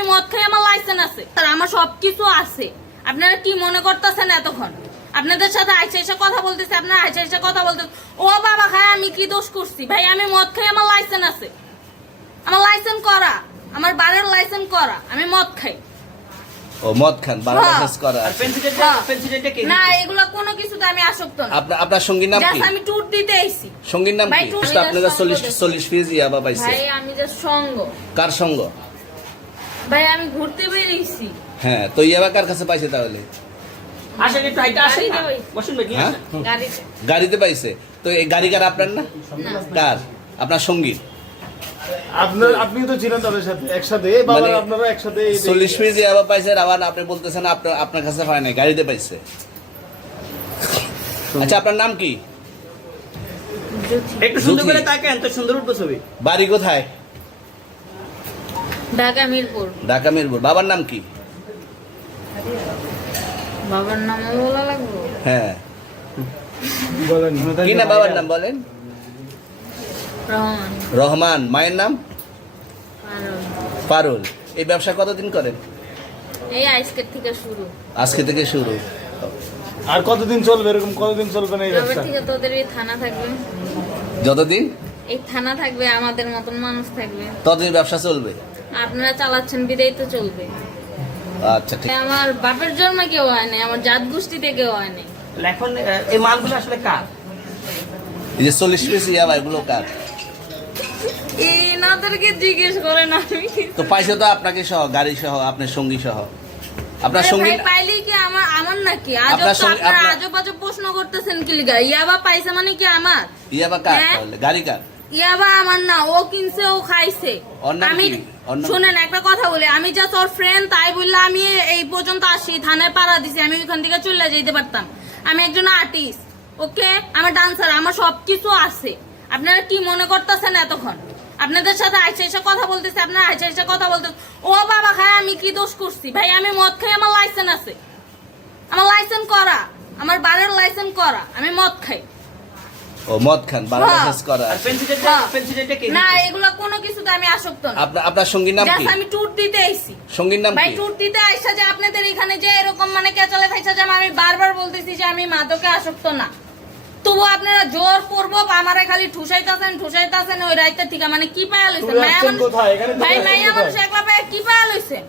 আমি মদ খাই, আমার লাইসেন্স আছে, আর আমার সবকিছু আছে। আপনারা কি মনে করতেছেন এতক্ষণ? আপনাদের সাথে আইসা এসে কথা বলতেছে, আপনারা আইসা এসে কথা বলতেছে ও বাবা খায় আমি কি দোষ করছি? ভাই আমি মদ খাই, আমার লাইসেন্স আছে, আমার লাইসেন্স করা, আমার বারের লাইসেন্স করা, আমি মদ খাই। ও মদ খান, বারো লাইসেন্স করা। আর পেন্সিলটা কে না এগুলা কোনো কিছুতে আমি আসক্ত না। আপনার সঙ্গীর নাম কি? জাস্ট আমি ট্যুর দিতে আইছি। সঙ্গীর নাম ভাই, কি? ট্যুর আপনারা দিতে 40 পিস ইয়াবা পাইছে। ভাই আমি যে সঙ্গ, কার সঙ্গ? ভাই আমি ঘুরতে বেরিয়েছি। হ্যাঁ, তো ইয়াবা কার কাছে পাইছে তাহলে? আসেন একটু হাইটা আসেন না। বসুন ভাই, হ্যাঁ? গাড়িতে। গাড়িতে পাইছে। তো এই গাড়ি কার, আপনার না? কার? আপনার সঙ্গী। আপনি তো ছিলেন তাদের সাথে একসাথে, বাবা আপনারা একসাথে 40 পিস ইয়াবা পাইছে, আবার আপনি বলতেছেন আপনার কাছে পায় নাই, গাড়িতে পাইছে। আচ্ছা, আপনার নাম কি? একটু সুন্দর জ্যোতি। করে তাকান তো, সুন্দর উঠবো ছবি। বাড়ি কোথায়? ঢাকা মিরপুর। ঢাকা মিরপুর। বাবার নাম কি? বাবার নাম বলা লাগবে? হ্যাঁ, বলেন কি না বাবার নাম বলেন? রহমান। রহমান। মায়ের নাম? পারুল। পারুল। এই ব্যবসা কতদিন করেন? এই আজকের থেকে শুরু। আজকে থেকে শুরু। আর কতদিন চলবে, এরকম কতদিন চলবে না এই তবে ব্যবসা? থেকে তোদের এই থানা থাকবে, যতদিন এই থানা থাকবে, আমাদের মতন মানুষ থাকবে, ততদিন ব্যবসা চলবে। আপনারা চালাচ্ছেন বিদায় তো চলবে। আচ্ছা, ঠিক। আমার বাপের জন্মে কেউ হয় নাই, আমার জাত গোষ্ঠীতে কেউ হয় নাই। এখন এই মালগুলো আসলে কার? এই যে 40 পিস ইয়াবা, এগুলো কার? এনাদেরকে জিজ্ঞেস করেন, আমি তো পাইছে তো আপনাকে সহ, গাড়ি সহ, আপনার সঙ্গী সহ। আপনার সঙ্গী ভাই পাইলে কি আমার নাকি? আজব আপনার তো, সঙ্গে- আপনারা আপনার- আজব আজব প্রশ্ন করতেছেন কি লিগা? ইয়াবা পাইছে মানে কি আমার? ইয়াবা কার হ্যাঁ? তাহলে? গাড়ি কার? ইয়াবা আমার না, ও কিনছে, ও খাইছে। ওর নাম আমি কি? ওর নাম- শুনেন একটা কথা বলি, আমি জাস্ট ওর ফ্রেন্ড, তাই বললে আমি এই পর্যন্ত আসি, থানায় পাড়া দিছি, আমি ওইখান থেকে চলে যেতে পারতাম। আমি একজন আর্টিস্ট, ওকে, আমার ডান্সার, আমার সবকিছু আছে। আপনারা কি মনে করতেছেন এতক্ষণ? আপনাদের সাথে আইসা এসে কথা বলতেছে, আপনারা আইসা এসে কথা বলতেছে ও বাবা খায় আমি কি দোষ করছি? ভাই আমি মদ খাই, আমার লাইসেন্স আছে, আমার লাইসেন্স করা, আমার বারের লাইসেন্স করা, আমি মদ খাই। ও মদ খান, বারো হ্যাঁ। লাইসেন্স করা। আর পেন্সিলটা কে? না এগুলা কোনো কিছুতে আমি আসক্ত না। আপনার সঙ্গীর নাম কি? জাস্ট আমি ট্যুর দিতে আইছি। সঙ্গীর নাম ভাই কি? ট্যুর দিতে আইসা যে আপনাদের এখানে যে এরকম মানে কেচালে খাইছা, যে আমি বারবার বলতেছি যে আমি মাদকে আসক্ত না, তবু আপনারা জোর করবো আমারে খালি ঠুসাইতাছেন ওই রাইতে থেকে। মানে কি পায়া লইছেন? ট্যুরে মায়া আসছেন মানুষ, কোথায়? এখানে ট্যুরে ভাই আসছেন মায়া কোথায়? মানুষ একলা পায়া কি পায়া লইছেন?